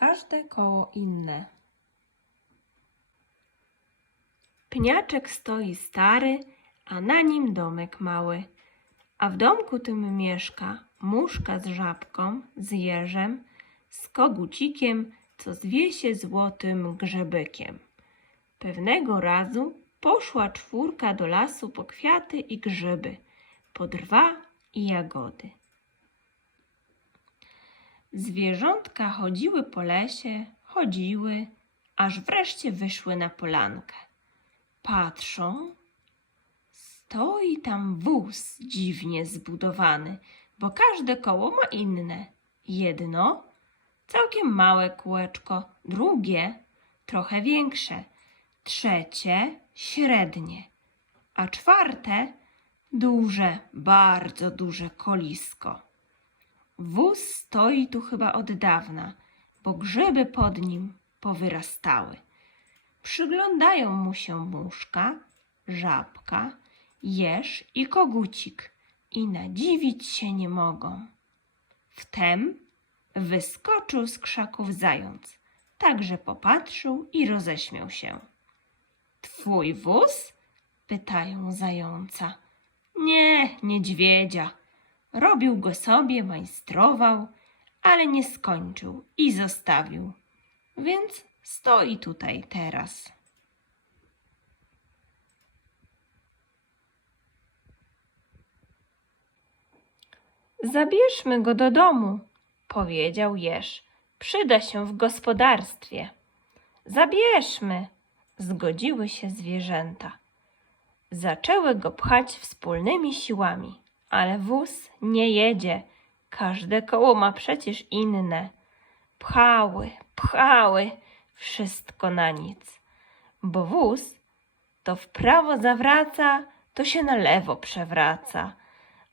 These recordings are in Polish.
każde koło inne. Pniaczek stoi stary, a na nim domek mały. A w domku tym mieszka muszka z żabką, z jeżem, z kogucikiem, co zwie się złotym grzebykiem. Pewnego razu poszła czwórka do lasu po kwiaty i grzyby, po drwa i jagody. Zwierzątka chodziły po lesie, chodziły, aż wreszcie wyszły na polankę. Patrzą, stoi tam wóz dziwnie zbudowany, bo każde koło ma inne. Jedno całkiem małe kółeczko, drugie trochę większe, trzecie średnie, a czwarte duże, bardzo duże kolisko. Wóz stoi tu chyba od dawna, bo grzyby pod nim powyrastały. Przyglądają mu się muszka, żabka, jeż i kogucik i nadziwić się nie mogą. Wtem wyskoczył z krzaków zając, także popatrzył i roześmiał się. Twój wóz? pytają zająca. Nie, niedźwiedzia. Robił go sobie, majstrował, ale nie skończył i zostawił. Więc stoi tutaj teraz. Zabierzmy go do domu, powiedział jeż. Przyda się w gospodarstwie. Zabierzmy, zgodziły się zwierzęta. Zaczęły go pchać wspólnymi siłami, ale wóz nie jedzie. Każde koło ma przecież inne. Pchały, pchały, wszystko na nic. Bo wóz to w prawo zawraca, to się na lewo przewraca.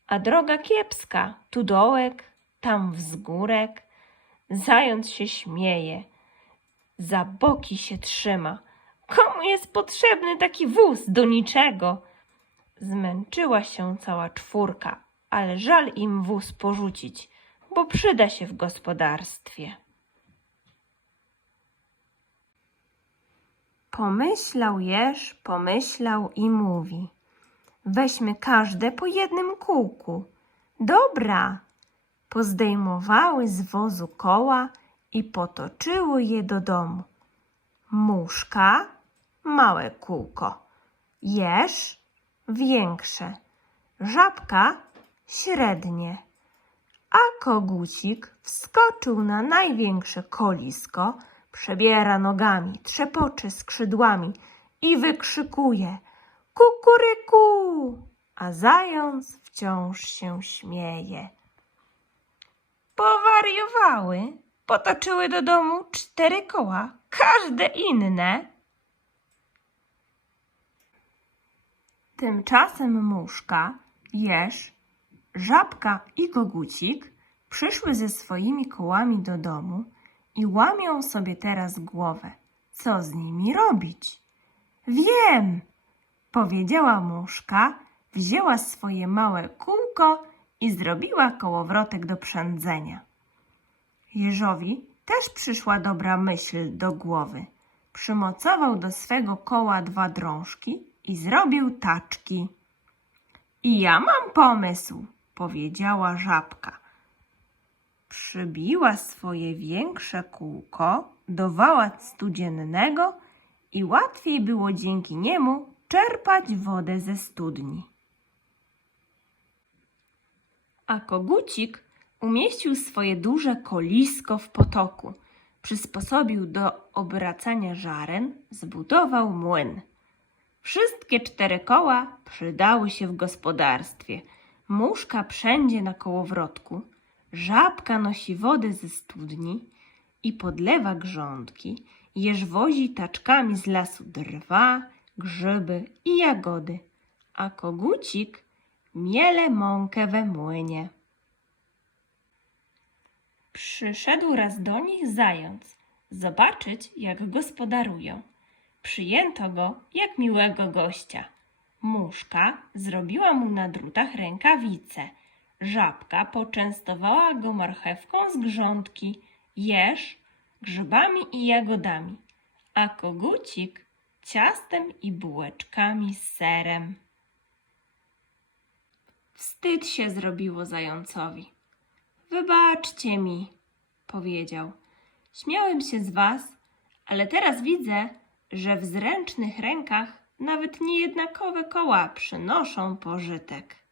A droga kiepska, tu dołek, tam wzgórek. Zając się śmieje, za boki się trzyma. Komu jest potrzebny taki wóz do niczego? Zmęczyła się cała czwórka, ale żal im wóz porzucić, bo przyda się w gospodarstwie. Pomyślał jeż, pomyślał i mówi: Weźmy każde po jednym kółku. Dobra. Pozdejmowały z wozu koła i potoczyły je do domu. Muszka, małe kółko. Jeż, większe. Żabka, średnie. A kogucik wskoczył na największe kolisko, przebiera nogami, trzepocze skrzydłami i wykrzykuje kukuryku, a zając wciąż się śmieje. Powariowały, potoczyły do domu cztery koła, każde inne. Tymczasem muszka, jeż, żabka i kogucik przyszły ze swoimi kołami do domu i łamią sobie teraz głowę, co z nimi robić. Wiem, powiedziała muszka, wzięła swoje małe kółko i zrobiła kołowrotek do przędzenia. Jeżowi też przyszła dobra myśl do głowy. Przymocował do swego koła dwa drążki i zrobił taczki. I ja mam pomysł, powiedziała żabka. Przybiła swoje większe kółko do wała studziennego i łatwiej było dzięki niemu czerpać wodę ze studni. A kogucik umieścił swoje duże kolisko w potoku, przysposobił do obracania żaren, zbudował młyn. Wszystkie cztery koła przydały się w gospodarstwie. Muszka wszędzie na kołowrotku, żabka nosi wodę ze studni i podlewa grządki, jeż wozi taczkami z lasu drwa, grzyby i jagody, a kogucik miele mąkę we młynie. Przyszedł raz do nich zając, zobaczyć, jak gospodarują. Przyjęto go jak miłego gościa. Muszka zrobiła mu na drutach rękawice. Żabka poczęstowała go marchewką z grządki. Jeż grzybami i jagodami, a kogucik ciastem i bułeczkami z serem. Wstyd się zrobiło zającowi. Wybaczcie mi, powiedział. Śmiałem się z was, ale teraz widzę, że w zręcznych rękach nawet niejednakowe koła przynoszą pożytek.